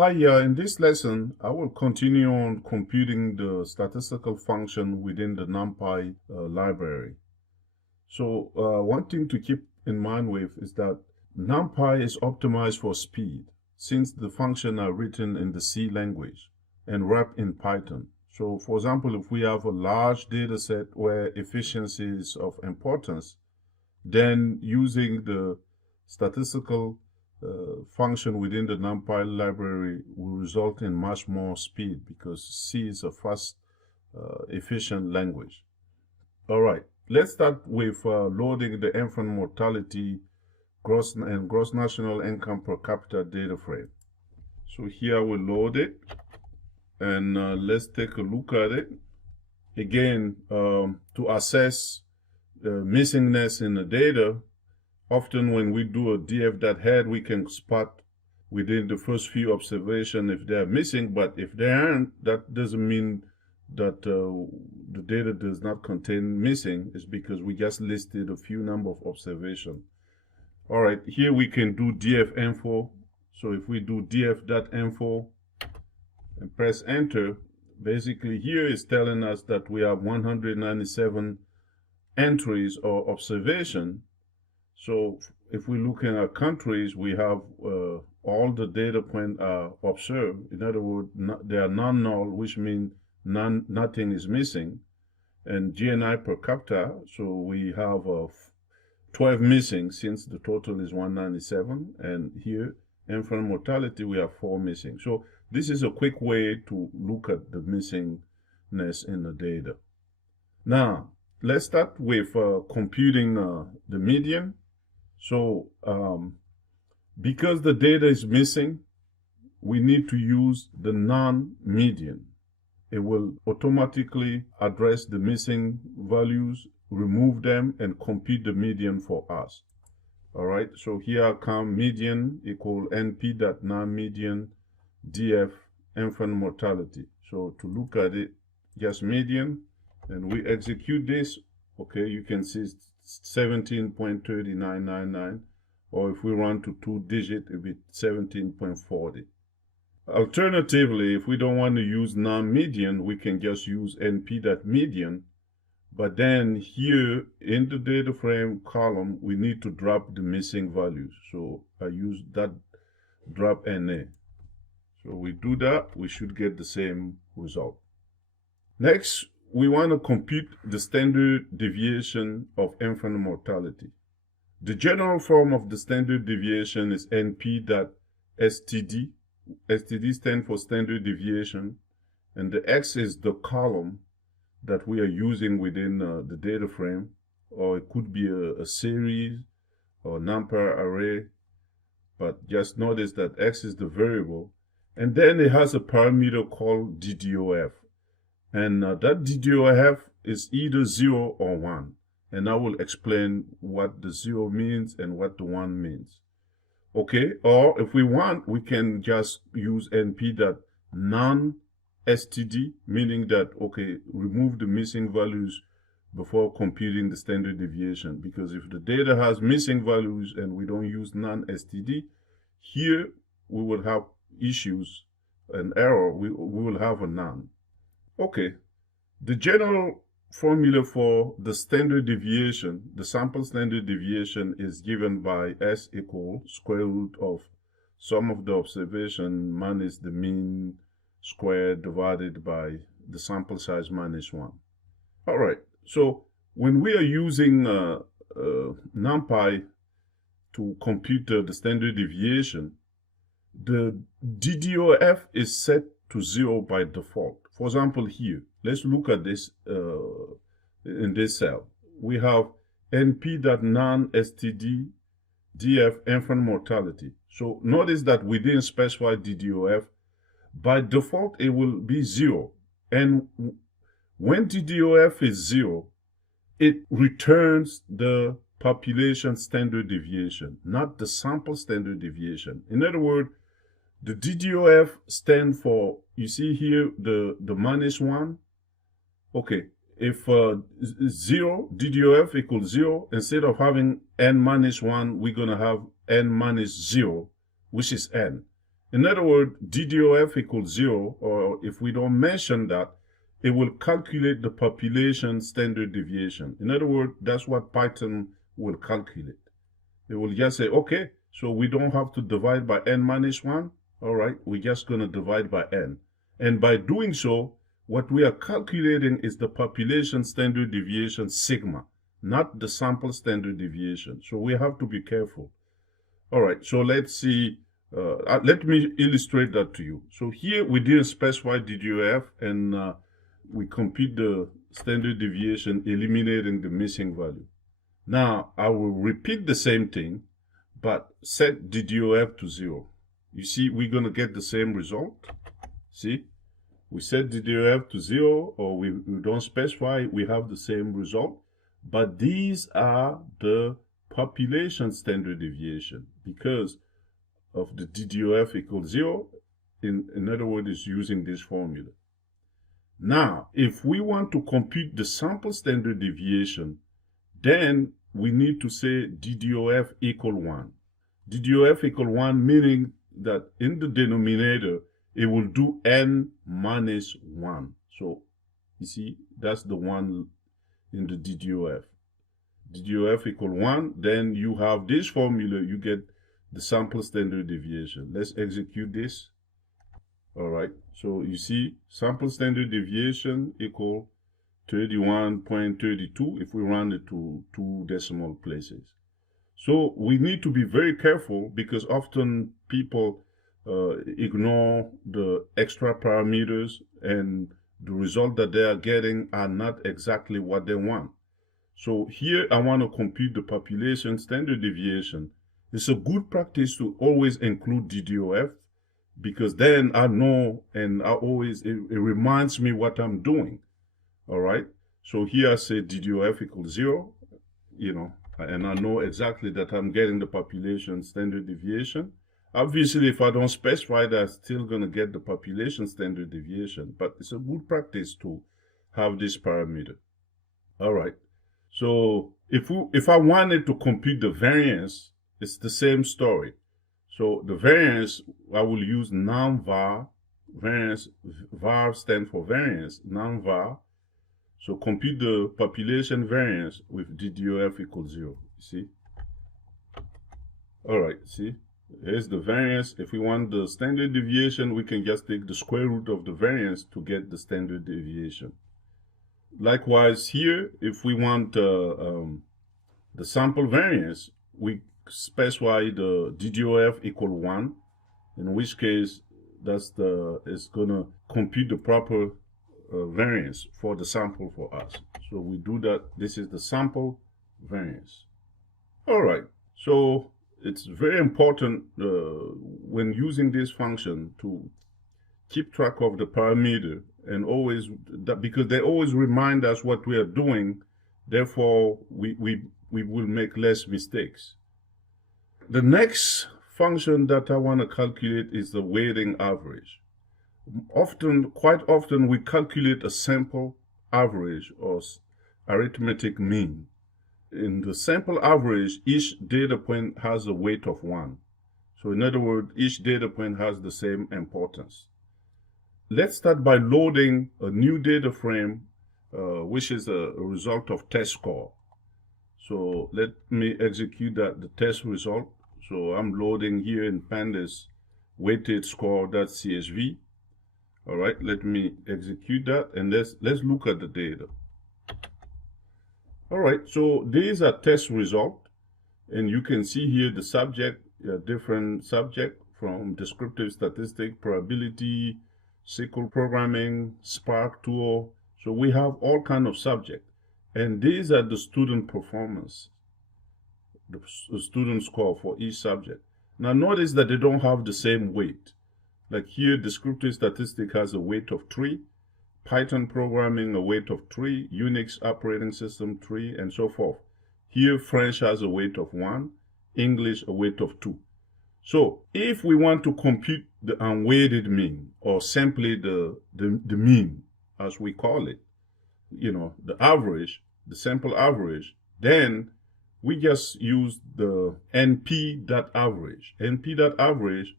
Hi, in this lesson, I will continue on computing the statistical function within the numpy library. So one thing to keep in mind with is that numpy is optimized for speed since the functions are written in the C language and wrapped in Python. So for example, if we have a large data set where efficiency is of importance, then using the statistical function within the numpy library will result in much more speed because C is a fast, efficient language. All right, let's start with loading the infant mortality gross national income per capita data frame. So here we load it, and let's take a look at it. Again, to assess missingness in the data, often when we do a df.head, we can spot within the first few observations if they're missing, but if they aren't, that doesn't mean that the data does not contain missing. It's because we just listed a few number of observations. All right, here we can do df.info. So if we do df.info and press enter, basically here is telling us that we have 197 entries or observation. So if we're looking at countries, we have all the data points are observed. In other words, they are non-null, which means nothing is missing. And GNI per capita, so we have 12 missing since the total is 197. And here, infant mortality, we have 4 missing. So this is a quick way to look at the missingness in the data. Now, let's start with computing the median. So because the data is missing, we need to use the non-median. It will automatically address the missing values, remove them, and compute the median for us. All right, so here come median equal np.non-median df infant mortality. So to look at it, just median, and we execute this. Okay, you can see 17.3999, or if we run to 2-digit, it'll be 17.40. Alternatively, if we don't want to use non-median, we can just use np.median, but then here in the data frame column, we need to drop the missing values. So I use that drop NA. So we do that, we should get the same result. Next, we want to compute the standard deviation of infant mortality. The general form of the standard deviation is np.std. STD stands for standard deviation, and the X is the column that we are using within the data frame, or it could be a series or number array, but just notice that X is the variable, and then it has a parameter called DDOF. And that DDOF is either 0 or 1. And I will explain what the 0 means and what the 1 means. Okay, or if we want, we can just use np.non-std, meaning that, okay, remove the missing values before computing the standard deviation. Because if the data has missing values and we don't use non-std, here we will have issues, an error, we will have a none. Okay, the general formula for the standard deviation, the sample standard deviation, is given by S equal square root of sum of the observation minus the mean squared divided by the sample size minus 1. All right, so when we are using numpy to compute the standard deviation, the DDOF is set to 0 by default. For example, here, let's look at this in this cell. We have np.non-std df infant mortality. So notice that we didn't specify DDOF. By default, it will be 0. And when DDOF is 0, it returns the population standard deviation, not the sample standard deviation. In other words, the DDOF stands for, you see here, the minus 1. Okay, if 0, DDOF equals 0, instead of having n minus 1, we're going to have n minus 0, which is n. In other words, DDOF equals 0, or if we don't mention that, it will calculate the population standard deviation. In other words, that's what Python will calculate. It will just say, okay, so we don't have to divide by n minus 1. All right, we're just going to divide by n. And by doing so, what we are calculating is the population standard deviation sigma, not the sample standard deviation. So we have to be careful. All right, so let's see. Let me illustrate that to you. So here we didn't specify DDOF, and we compute the standard deviation, eliminating the missing value. Now, I will repeat the same thing, but set DDOF to 0. You see, we're going to get the same result. See, we set DDOF to 0, or we don't specify, we have the same result. But these are the population standard deviation because of the DDOF equals 0. In other words, it's using this formula. Now, if we want to compute the sample standard deviation, then we need to say DDOF equal 1. DDOF equal 1 meaning that in the denominator, it will do n minus 1. So, you see, that's the 1 in the DDOF. DDOF equal 1, then you have this formula, you get the sample standard deviation. Let's execute this. All right, so you see sample standard deviation equal 31.32 if we round it to 2 decimal places. So we need to be very careful because often people ignore the extra parameters and the result that they are getting are not exactly what they want. So here I want to compute the population standard deviation. It's a good practice to always include DDOF because then I know and it reminds me what I'm doing. All right. So here I say DDOF equals 0, and I know exactly that I'm getting the population standard deviation. Obviously, if I don't specify that, I'm still going to get the population standard deviation, but it's a good practice to have this parameter. All right. So if I wanted to compute the variance, it's the same story. So the variance, I will use num_var. Variance, var stands for variance, num_var. So compute the population variance with DDOF equals 0. You see? All right, see? Here's the variance. If we want the standard deviation, we can just take the square root of the variance to get the standard deviation. Likewise here, if we want the sample variance, we specify the DDOF equal 1, in which case it's going to compute the proper variance for the sample for us. So we do that. This is the sample variance. All right. So it's very important when using this function to keep track of the parameter and always because they always remind us what we are doing. Therefore, we will make less mistakes. The next function that I want to calculate is the weighting average. Quite often, we calculate a sample average or arithmetic mean. In the sample average, each data point has a weight of 1. So in other words, each data point has the same importance. Let's start by loading a new data frame, which is a result of test score. So let me execute the test result. So I'm loading here in pandas weighted score.csv. All right, let me execute that and let's look at the data. All right, so these are test result, and you can see here the subject, different subject from descriptive statistics, probability, SQL programming, Spark tool. So we have all kind of subject, and these are the student performance, the student score for each subject. Now notice that they don't have the same weight. Like here, descriptive statistics has a weight of 3, Python programming a weight of 3, Unix operating system 3, and so forth. Here, French has a weight of 1, English a weight of 2. So if we want to compute the unweighted mean, or simply the mean, as we call it, the average, the sample average, then we just use the np.average. np.average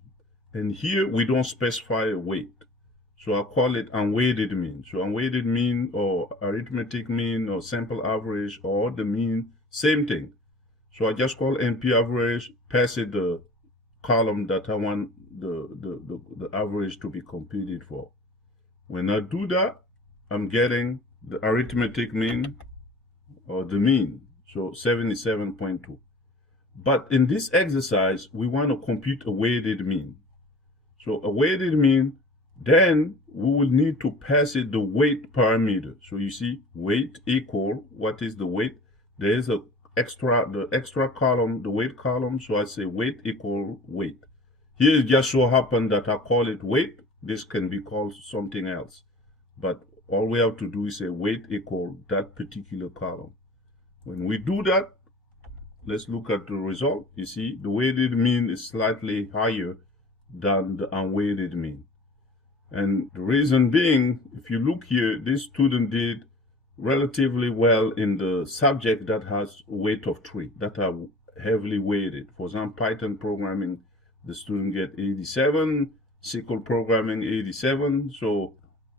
And here we don't specify a weight. So I call it unweighted mean. So unweighted mean or arithmetic mean or sample average or the mean, same thing. So I just call NP average, pass it the column that I want the average to be computed for. When I do that, I'm getting the arithmetic mean or the mean, so 77.2. But in this exercise, we want to compute a weighted mean. So a weighted mean, then we will need to pass it the weight parameter. So you see, weight equal, what is the weight? There is the extra column, the weight column. So I say weight equal weight. Here it just so happened that I call it weight. This can be called something else. But all we have to do is say weight equal that particular column. When we do that, let's look at the result. You see, the weighted mean is slightly higher than the unweighted mean. And the reason being, if you look here, this student did relatively well in the subject that has a weight of 3, that are heavily weighted. For example, Python programming, the student get 87, SQL programming 87. So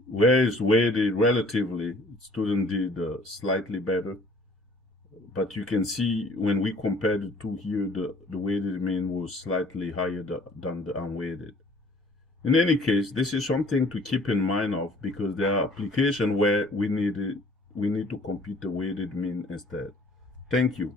where is weighted relatively, student did slightly better. But you can see when we compare the two here, the weighted mean was slightly higher than the unweighted. In any case, this is something to keep in mind of, because there are applications where we need to compute the weighted mean instead. Thank you.